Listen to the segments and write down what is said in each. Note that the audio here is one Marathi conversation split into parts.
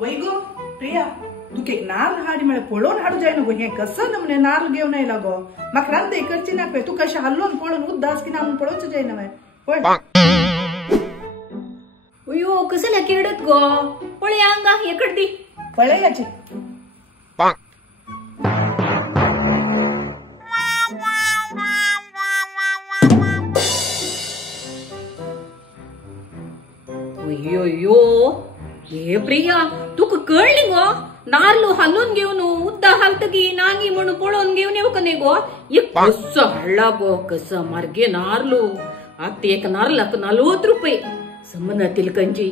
वैगो प्रिया तू के नारळ हाडी मला पळून हाडू जाय नको हे कसं नमने नारळ घेऊन नाही लागो मग रांदे इकडची नापे तू कशा हल्लोन पळून उद्दास की नामून पळूच जाय ना पळ अयो कसला किरडत गो पळे अंगा एकडदी पळे याची अयो हे प्रिया तुका कळली गो नारळू हालून घेऊन उद्दा हालतगी नांगी म्हणून पळून घेऊन येऊ का नाही गो एक कस हळला गो कस मार्गे नारळू आता एक नारळाक 40 रुपये समनातील कंची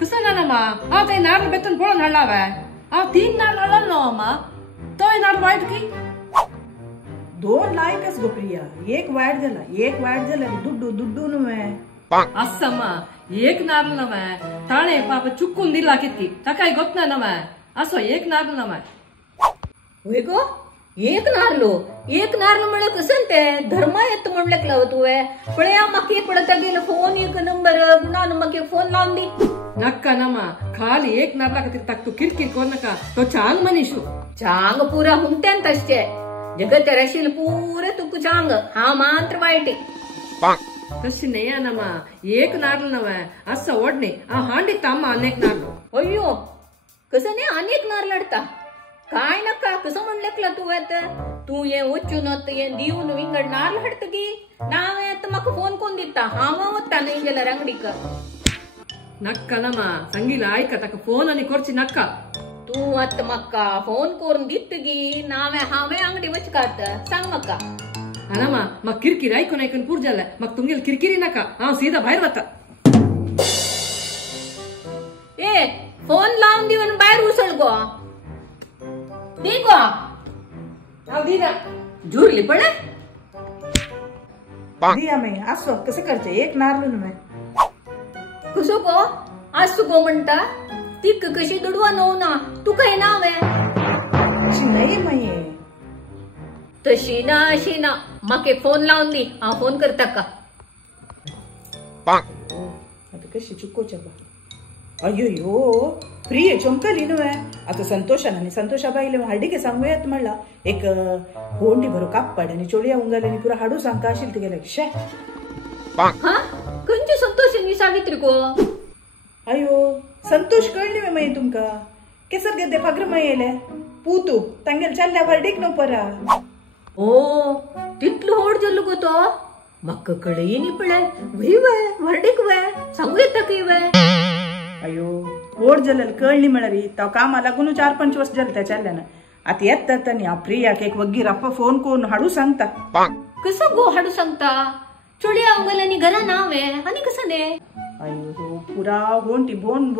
कसं ना मा हा ते नारळ बेतन पळून हाडलावा हा 3 नारळ हाडलो मा तोय नारळ वाईट की 2 लायकच गो प्रिया एक वाईट झाला दुड्डू दुड्डू नुवे ಅಸ್ಸಮ್ಮ ಏಕ್ ನಾರ್ಲ ನಮ ತಾಳೆ ಪಾಪ ಚುಕ್ಕುನ್ ದಿಲ್ಲ ಕಿತ್ತಿ ತಕಾಯಿ ಗೊತ್ತನ ನಮ ಅಸೋ ಏಕ್ ನಾರ್ಲ ನಮ वेगो एक नारळ म्हणलं कसं ते धर्म येत म्हणलं लाव तू पळया मग एक पडता गेलं फोन एक नंबर गुणा मग फोन लावून दी नक्का नमा खाली एक नारला कती तक तू किरकिर कोण नका तो चांग मनीषू चांग पुरा हुंट्यान तसचे जगत रशील पुरे तुक चांग हा मात्र वाईट तशी नाही नमा एक नारळ नव असं ओढणे आ हांडी तಮ್ಮ अनेक नारळ अय्यो कसं नाही अनेक नारळ अडता काय नका कसं म्हणलं तू आता तू ये उच्चून ये दिवून विंगड नारळ हडतगी नावे आता मग फोन कोण दिता हावा होता नाही गेला अंगडीक नक्का नमा संगीला ऐका तक फोन आणि कोर्ची नक्का तू आता मक्का फोन करून दितगी नावे हावे अंगडी वचकात सांग मक्का अनಮ್ಮ मग किरकिर ऐकून पूर झाला मग तुमगे किरकिरी नका हा सीधा बाहेर वाता ए फोन लावून देऊन बाहेर उसळ गो दे गो दीना झुरली पडे दिया मैं असो कसं करते एक नारळ नुवे कसो गो असू गो म्हणता तिक कशी दडवा नव ना तू काय नाव आहे नाही मये तशी ना अशी ना मग फोन लावून दी हा फोन करता का आता कशी चुकोच्या बा अय्यो प्रिय चमकली नुवे आता संतोषाबाईले हाडीके सांगूयात म्हणला एक होंडी भरो कापड आणि चोळिया उंगाल्याने पुरा हाडू सांगता आशील ते गेल्या शे हा कंची संतोषनी सावित्री गो अयो संतोष कळली मये तुमका केसर गेद्दे फागर मयेले पूतू तांगेल चालल्या वर्डीक नो परा ओ तितलं होड जल्लू गो तो मक्क कडे येणी पडे वही वय वर्डिक वय सांगू येत की वय अयो होड जलल कळली म्हणारी ताव कामा लागून 4-5 वर्ष जल त्या चालल्यानं आता येतात आणि प्रिया एक वग्गी रप्पा फोन करून हाडू सांगता कसं गो हाडू सांगता चोळिया उंगलानी घरा नावे आणि कसं ने अयो पुरा होंटी बोन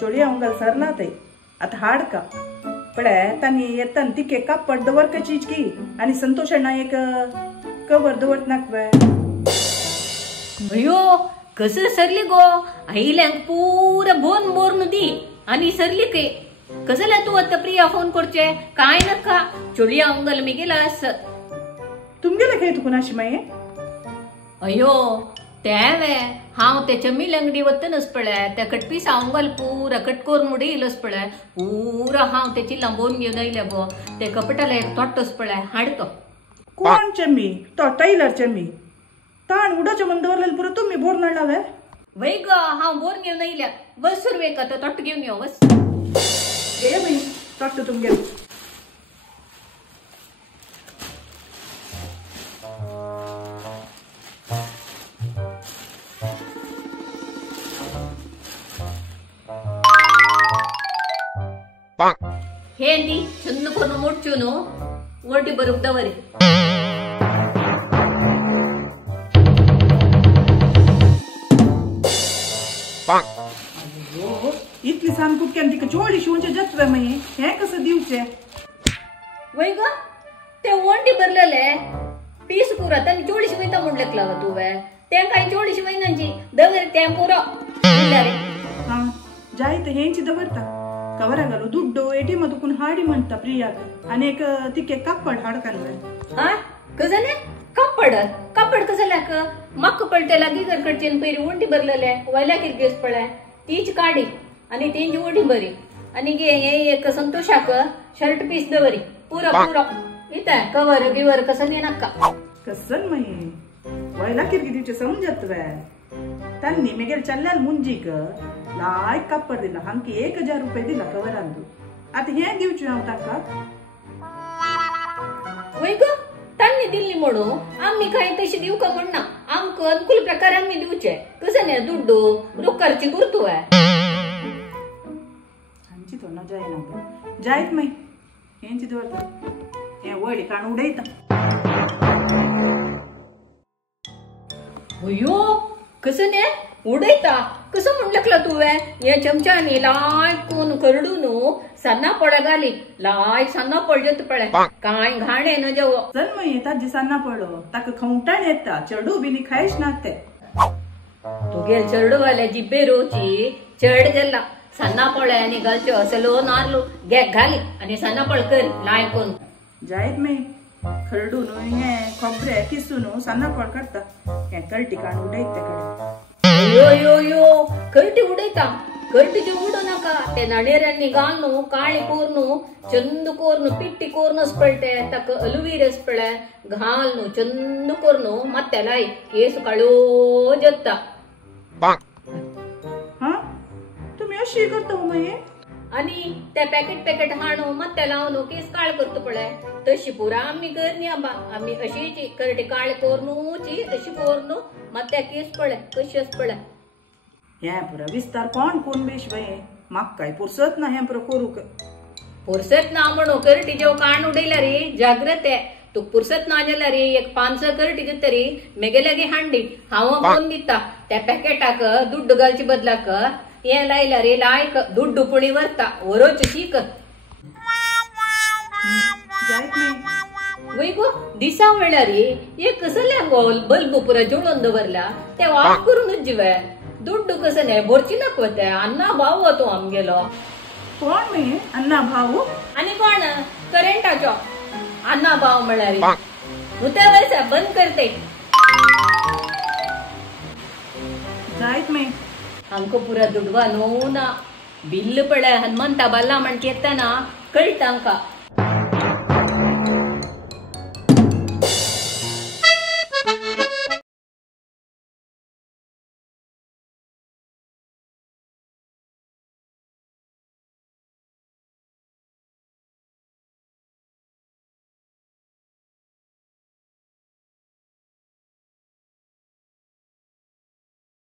चोळिया उंगल सरला ते आता हाड का पडे तानी येतन तिके कापड दवर का चीज की आणि संतोषांना एक कवर दवरत नाकवे अयो कसं सरली गो आईल्यांक पुरा बोन मोरन दी आणि सरली के कसला तू आता प्रिया फोन करचे काय नका चोळिया उंगल मी गेला अस तुमगेला काय तू कुणाशी माये अयो त्यावे हांव ते चमील अंगडी वतनच पळय त्या कटपीस अंगल पुरा कटकोर मुडी इलस पळय पुरा हांव त्याची लांबोन घेऊन आयले गो ते कपटाला एक तोटच पळय हाडतो कोण चमी तो टैलर चमी ताण उडाच्या मंदवरला पुरा तुम्ही बोर नळावे वै ग हांव बोर घेऊन आयल्या बस सुरवे का तो तोट घेऊन येऊ बस गे बाई तोट तुमगे ಹೇಂದಿ ಚಂದ ಕೊನ್ನು ಮುಡ್ಚುನು ಒಡ್ಡಿ ಬರುದವರಿ इतली सान कुटक्यान तिका चोळी शिवूनचे जत्वे मये हे कसं दिवचे वै ग ते ओंडी भरलेले पीस पुरा त्यांनी चोळी शिवयता म्हणलेक लावा तू वे ते काही चोळी शिवयनांची दवर ते पुरा हा जाय ते हेंची दवरता कवरागलो ದುಡ್ಡು एटीएम तकून हाडी म्हणता प्रियाक आणि एक तिके कापड हाडकाले हा कसले कापड कसल्याक मक्क पडते लागी घरकडचे पैरी ओंडी भरलेले वयल्या किरगेस पळय तीच काडी आणि तेंची ओढी बरी आणि गे हे एक संतोषाक शर्ट पीस दवरी पुरो पुरो इथं कवर गिवर कसं दे नका कसन मही वयला किरकी दिवचे समजत वे तन्नी मेगेर चल्ल्याल मुंजीक लायक कापड दिला हांकी 1000 रुपये दिला कवरांदू आता हे दिवचे हांव ताका वय ग तांनी दिल्ली म्हणू आम्ही काय तशी देऊ का म्हणना आमक अनुकूल प्रकार आम्ही दिवचे कसं नाही दुड्डू रुकारची गुर्तू आहे हांची तो न जायना जायत मई हेंची दवरता हे वळी काण उडयता अयो कसं ने उडयता कसं म्हणलकला तुवें हे चमच्यानी लाय कोण करडून सन्ना पड घाली लाय सन्ना पडजत पळे काय घाणे न जेव चल मई ताजी सन्ना पडो ताका खवटाण येता चडू बिनी खायच ना ते तुगे चरडवाल्या जिब्बे रोची चढ गेला सन्ना पळे आणि घालच्यो असलो नारलो गॅक घाली आणि सन्ना पळ कर लाय कोण जायत मई खरडून हे खोबरे किसून सन्ना पड काडता हे कळटी काण उडयत तेकडे यो यो यो करटी उडयता करटीचे उडो नाका ते नाणेऱ्यांनी घालनु काळी कोरनु चंद कोरनु पिट्टी कोरनस पळटे ताका अलुवीरस पळे घालनु चंद कोरनु ಮತ್ತೆ लाई केस काळो जत्ता हा तुम्ही अशी करता हो मये आणि ते पॅकेट हाणू ಮತ್ತೆ लावनु केस काळ करतो पळे तशी पुरा आम्ही करनी आंबा आम्ही अशीची करटी काळ कोरनुची अशी कोरनु ಮತ್ತೆ केस पळे कशेस पळे हे पुरा विस्तार कोण बेश बये म्हाक काय पुरसत ना हे पुरा कोरूक पुरसत ना म्हणू करटी जेव काण उडयला रे जाग्रते तू पुरसत ना जाल्या रे एक 500 करटी दितरी मेगेलागे हांडी हांव कोण दिता त्या पॅकेटाक दुड्ड घालची बदलाक हे लायला रे लायक दुड्ड पुणी वरता वरोच शीक जायत नाही वय गो दिसा वेळा रे एक कसल्या गोल बल्ब पुरा जोडून दवरला ते वाप करूनच जिवे दुड्ड कसं नाही बोरची नकवते अण्णा भाऊ होतो आमगेलो कोण मी अण्णा भाऊ आणि कोण करंटाचो अण्णा भाव म्हणारी उद्या वैसा बंद करते जायत मी हांको पुरा दुडवा नो ना बिल्ल पडे हनुमंता बल्ला म्हण येताना कळटा हांका